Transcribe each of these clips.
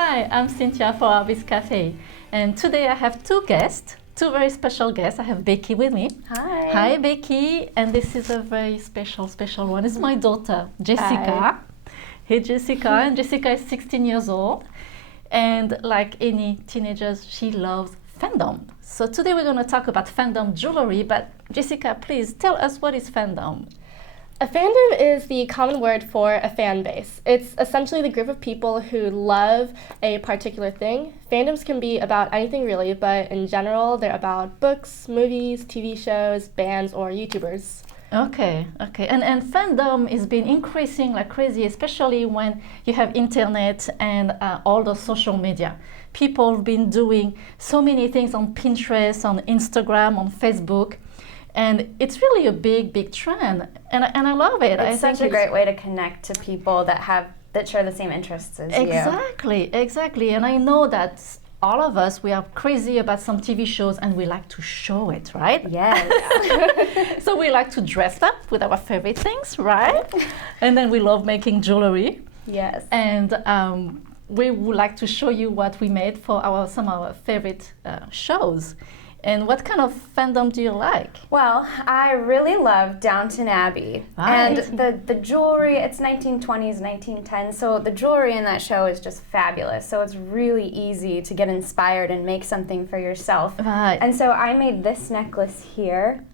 Hi, I'm Cynthia for Artbeads Cafe, and today I have two very special guests. I have Becky with me. Hi. Hi, Becky, and this is a very special one. It's my daughter, Jessica. Hi. Hey, Jessica, and Jessica is 16 years old, and like any teenagers, she loves fandom. So today we're going to talk about fandom jewelry, but Jessica, please tell us what is fandom. A fandom is the common word for a fan base. It's essentially the group of people who love a particular thing. Fandoms can be about anything really, but in general, they're about books, movies, TV shows, bands, or YouTubers. Okay. And fandom is been increasing like crazy, especially when you have internet and all the social media. People have been doing so many things on Pinterest, on Instagram, on Facebook. And it's really a big trend, and I love it. It's such a great way to connect to people that share the same interests as you. Exactly. And I know that all of us, we are crazy about some TV shows and we like to show it, right? Yes. So we like to dress up with our favorite things, right? And then we love making jewelry. Yes. And we would like to show you what we made for some of our favorite shows. And what kind of fandom do you like? Well, I really love Downton Abbey. Right. And the jewelry, it's 1920s, 1910s, so the jewelry in that show is just fabulous. So it's really easy to get inspired and make something for yourself. Right. And so I made this necklace here.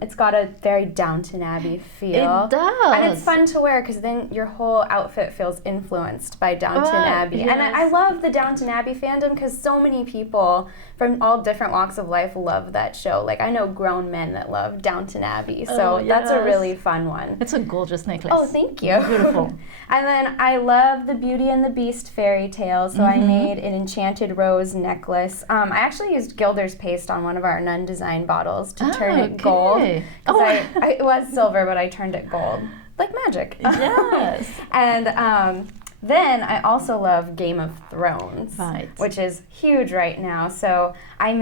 It's got a very Downton Abbey feel. It does. And it's fun to wear because then your whole outfit feels influenced by Downton Abbey. Yes. And I love the Downton Abbey fandom because so many people from all different walks of life love that show. Like I know grown men that love Downton Abbey, so that's a really fun one. It's a gorgeous necklace. Oh, thank you. Beautiful. And then I love the Beauty and the Beast fairy tale, so I made an enchanted rose necklace. I actually used Gilder's paste on one of our nun design bottles to turn it gold. Because it was silver, but I turned it gold. Like magic. Yes. And then I also love Game of Thrones, which is huge right now. So I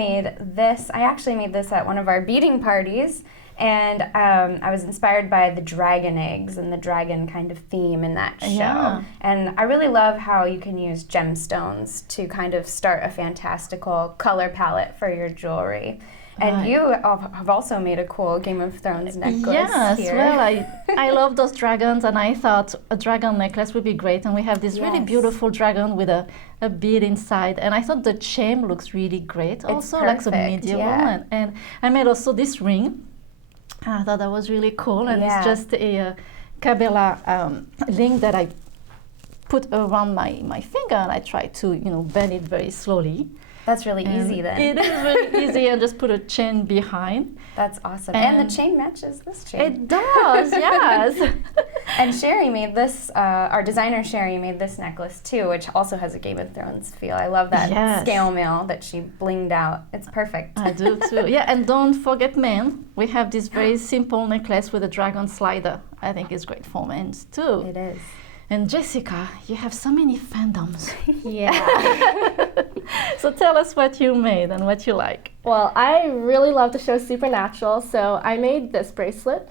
actually made this at one of our beading parties, and I was inspired by the dragon eggs and the dragon kind of theme in that show. Yeah. And I really love how you can use gemstones to kind of start a fantastical color palette for your jewelry. And you have also made a cool Game of Thrones necklace here. Well, I love those dragons, and I thought a dragon necklace would be great. And we have this really beautiful dragon with a bead inside. And I thought the chain looks really great. Also, like some medieval. Yeah. And I made also this ring. I thought that was really cool. And it's just a Cabela link that I put around my finger, and I try to bend it very slowly. That's really easy then. It is very easy, and just put a chain behind. That's awesome. And the chain matches this chain. It does, yes. And Sherry made this, our designer Sherry made this necklace too, which also has a Game of Thrones feel. I love that scale mail that she blinged out. It's perfect. I do too. Yeah, and don't forget men. We have this very simple necklace with a dragon slider. I think it's great for men too. It is. And Jessica, you have so many fandoms. Yeah. So tell us what you made and what you like. Well, I really love the show Supernatural, so I made this bracelet.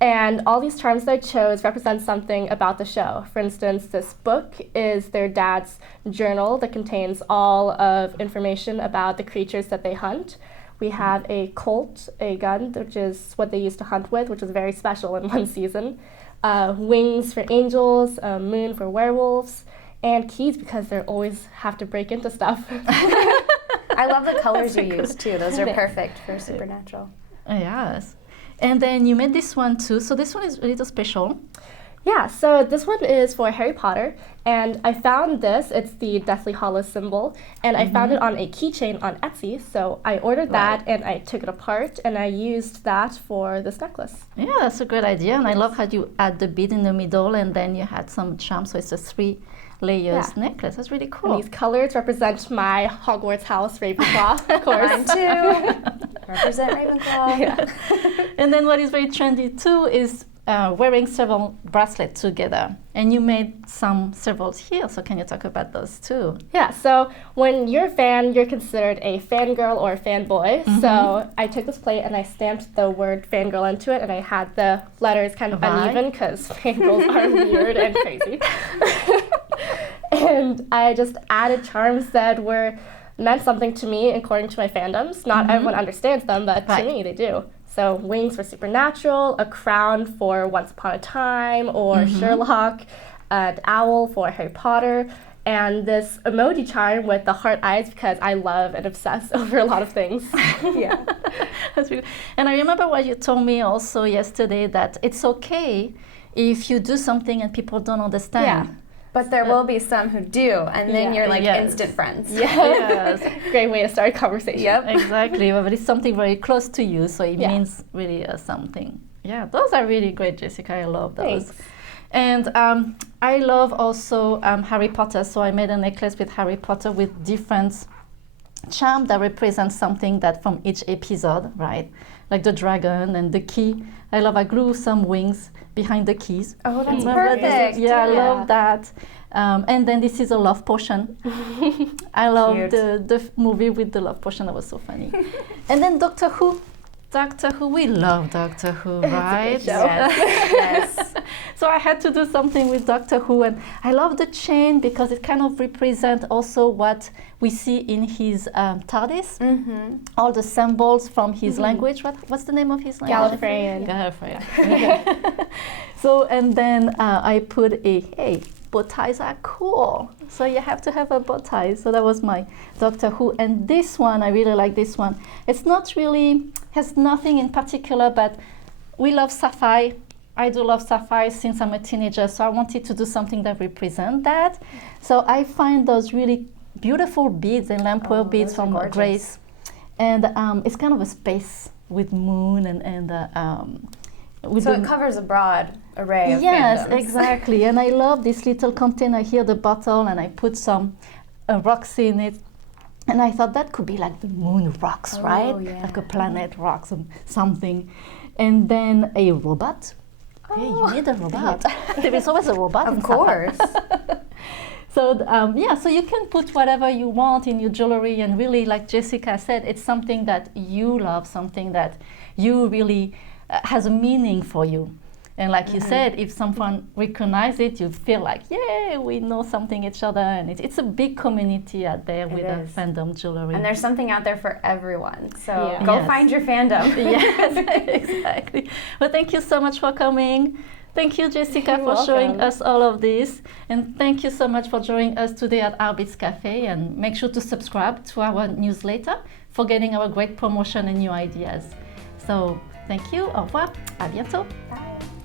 And all these charms that I chose represent something about the show. For instance, this book is their dad's journal that contains all of information about the creatures that they hunt. We have a Colt, a gun, which is what they used to hunt with, which was very special in one season. Wings for angels, moon for werewolves, and keys because they always have to break into stuff. I love the colors you use too. Those are perfect for Supernatural. Yes. And then you made this one too. So this one is a little special. Yeah, so this one is for Harry Potter, and I found this. It's the Deathly Hallows symbol, and I found it on a keychain on Etsy, so I ordered that, and I took it apart, and I used that for this necklace. Yeah, that's a great idea, and I love how you add the bead in the middle, and then you had some charms, so it's a 3 layers necklace. That's really cool. And these colors represent my Hogwarts house, Ravenclaw, of course. Mine too. Represent Ravenclaw. Yeah. And then what is very trendy too is wearing several bracelets together. And you made several here, so can you talk about those too? Yeah, so when you're a fan, you're considered a fangirl or a fanboy. So I took this plate and I stamped the word fangirl into it, and I had the letters kind of uneven because fangirls are weird and crazy. And I just added charms that meant something to me according to my fandoms. Not everyone understands them, but to me they do. So wings for supernatural, a crown for Once Upon a Time or Sherlock, an owl for Harry Potter, and this emoji charm with the heart eyes because I love and obsess over a lot of things. Yeah. That's really, and I remember what you told me also yesterday, that it's okay if you do something and people don't understand. Yeah. But there will be some who do, and then you're like instant friends. Yes. Great way to start a conversation. Yep. Exactly. But it's something very close to you, so it means really something. Yeah, those are really great, Jessica. I love those. Thanks. And I love also Harry Potter, so I made a necklace with Harry Potter with different charms that represent something that from each episode, right? Like the dragon and the key. I glue some wings behind the keys. Oh, that's perfect. Yeah, I love that. And then this is a love potion. I love the movie with the love potion. That was so funny. And then Doctor Who. Doctor Who, we love Doctor Who, right? Yes. So I had to do something with Doctor Who, and I love the chain because it kind of represents also what we see in his TARDIS. All the symbols from his language. What's the name of his language? Gallifreyan. So, and then I put bow ties are cool. So you have to have a bow tie. So that was my Doctor Who. And this one, I really like this one. It's not really, has nothing in particular, but we love sci-fi. I do love sci-fi since I'm a teenager. So I wanted to do something that represents that. So I find those really beautiful beads and lamp-oil beads from Grace. And it's kind of a space with moon and so it covers a broad array of Yes, fandoms. exactly. And I love this little container here, the bottle, and I put some rocks in it. And I thought that could be like the moon rocks, right? Yeah. Like a planet rocks or something. And then a robot. Yeah, you need a robot. There is always a robot. Of course. So so you can put whatever you want in your jewelry, and really, like Jessica said, it's something that you love, something that you really has a meaning for you. And like you said, if someone recognizes it, you feel like, yay, we know something each other. And it's a big community out there with a fandom jewelry. And there's something out there for everyone. So go find your fandom. Yes, exactly. Well, thank you so much for coming. Thank you, Jessica, for showing us all of this. And thank you so much for joining us today at Artbeads Cafe. And make sure to subscribe to our newsletter for getting our great promotion and new ideas. So, thank you. Au revoir. À bientôt. Bye.